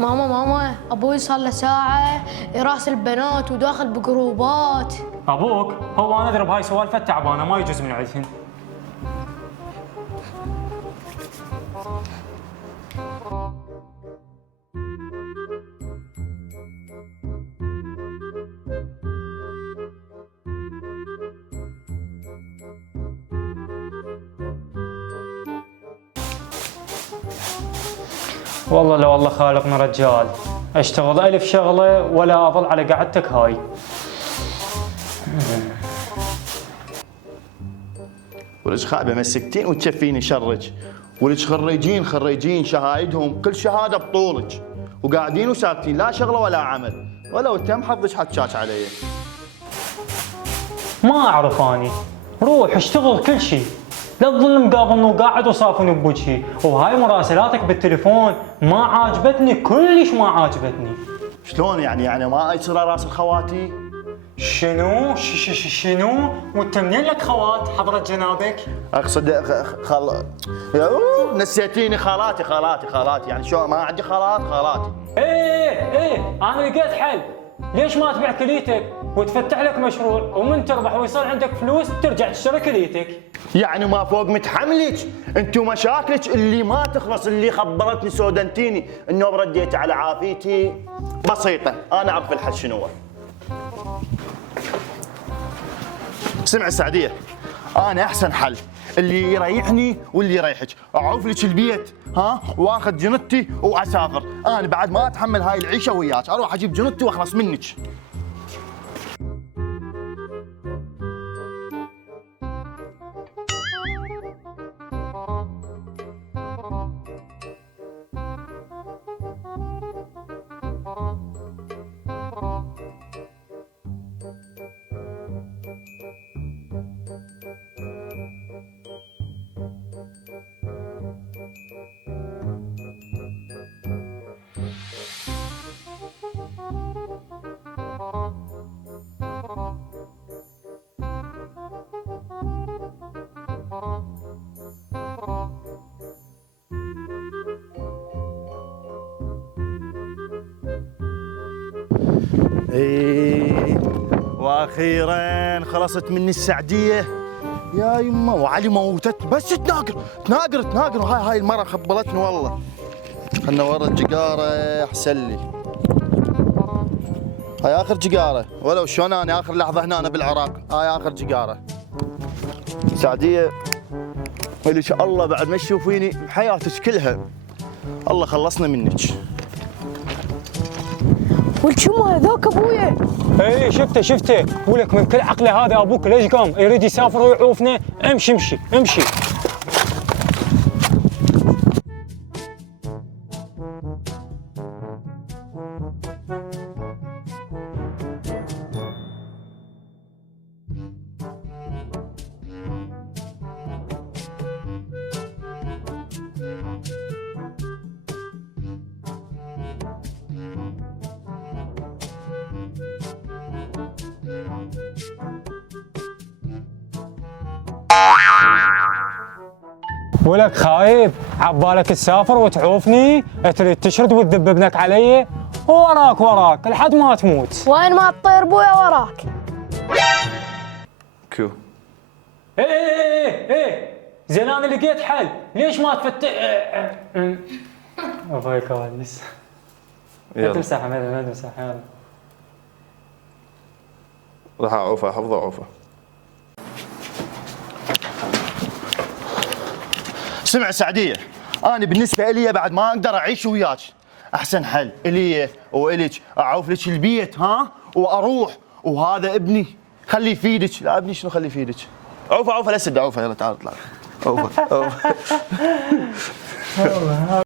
ماما ابوي صار له ساعه يراسل البنات وداخل بجروبات. ابوك هو انا ادري بهاي سوالفه تعبانه ما يجوز من عندهن. والله لو الله خالقنا رجال اشتغل 1000 شغله ولا اظل على قعدتك هاي. ولج خايبه مسكتين وتشفيني شرج، ولج خريجين شهايدهم كل شهاده بطولج، وقاعدين وساكتين لا شغله ولا عمل، ولو تم حظك حتشاش علي. ما اعرف اني، روح اشتغل كل شيء، لا تظل مقابلني وقاعد وصافني بوجهي، وهاي مراسلاتك بالتليفون ما عاجبتني كلش ما عاجبتني. شلون يعني ما يصير راسل خواتي؟ شنو؟ شنو؟ وانت منين لك خوات حضرة جنابك؟ اقصد نسيتيني خالاتي يعني شو ما عندي خالاتي. ايه انا لقيت حل، ليش ما تبيع كليتك وتفتح لك مشروع ومن تربح ويصير عندك فلوس ترجع تشتري كليتك؟ يعني ما فوق متحملك انتو مشاكلك اللي ما تخلص، اللي خبرتني سودنتيني انه رديت على عافيتي بسيطه، انا اعرف الحل شنو هو. سمع السعديه، انا احسن حل اللي يريحني واللي يريحك، اعوف لك البيت واخذ جنتي واسافر، انا بعد ما اتحمل هاي العيشه وياك، اروح اجيب جنتي واخلص منك. ايه واخيرا خلصت مني السعديه يا يمه، وعلي موتت بس تناقر هاي المره خبلتني والله. خلنا ورا الجقاره احسن لي، هاي اخر جقاره ولو شلون انا اخر لحظه هنا بالعراق، هاي اخر جقاره. سعديه ان شاء الله بعد ما تشوفيني بحياتك كلها الله خلصنا منك. والشو هذاك ابويا؟ ايه شفته ولك من كل عقله هذا ابوك ليش قام يريد يسافر ويعوفنا؟ امشي. ولك خايب عبالك تسافر وتعوفني، تريد تشرد وتذب ابنك علي، وراك لحد ما تموت. وين ما تطير بويا وراك. كيو ايه زين انا لقيت حل، ليش ما تفتح ابوي كواليس. ما تمسح يلا. راح اعوفه حفظه عوفه. سمع سعديه، انا بالنسبه لي بعد ما اقدر اعيش وياك، احسن حل الي والك اعوف لك البيت واروح، وهذا ابني خليه يفيدك. لا ابني شنو خليه يفيدك؟ عوفه لا سد عوفه، يلا تعال اطلع عوفه